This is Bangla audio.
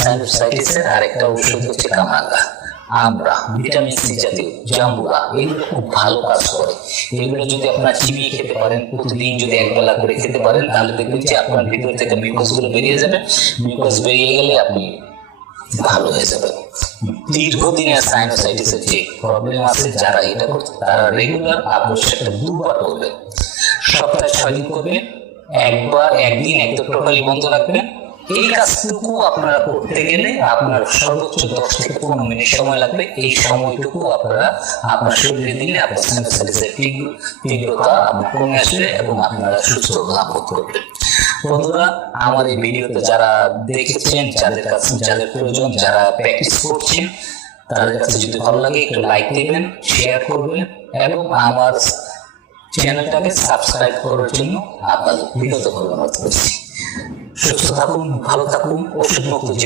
সাইনোসাইটিসের আরেকটা ওষুধ হচ্ছে কামরাঙ্গা। আমরা ভিটামিন সি জাতীয় জাম্বুরা এগুলো খুব ভালো কাজ করে। এগুলো যদি আপনারা চিবিয়ে খেতে পারেন, প্রতিদিন যদি একবেলা করে খেতে পারেন, তাহলে দেখবেন যে আপনার ভিতর থেকে মিউকাস গুলো বেরিয়ে যাবে। মিউকাস বেরিয়ে গেলে আপনি ভালো হয়ে যাবে। দীর্ঘদিনের সাইনোসাইটিসের যে প্রবলেম আছে, যারা এটা করছে তারা রেগুলার অবশ্যই 2বার করবে, সপ্তাহে 6 দিন করবে, একদিন একদম টোটালি বন্ধ রাখবেন। এই কাজটুকু আপনারা করতে গেলে আপনার সর্বোচ্চ 10 থেকে 15 মিনিট সময় লাগবে। এই সময়টুকু আপনারা আপনার শরীরে দিলে আপনার সাইনোসাইটিসের তীব্রতা কমে আসবে এবং আপনারা সুস্থ লাভ করবেন। বন্ধুরা, আমার এই ভিডিওতে যারা দেখেছেন, যাদের প্রয়োজন, যারা প্র্যাকটিস করছেন, তাদের কাছে যদি ভালো লাগে একটু লাইক দিবেন, শেয়ার করবেন এবং আমার চ্যানেলটাকে সাবস্ক্রাইব করার জন্য আপনাদের বিরত অনুরোধ করছি। সুস্থ থাকুন, ভালো থাকুন, ওষুধ মুক্ত জীবন।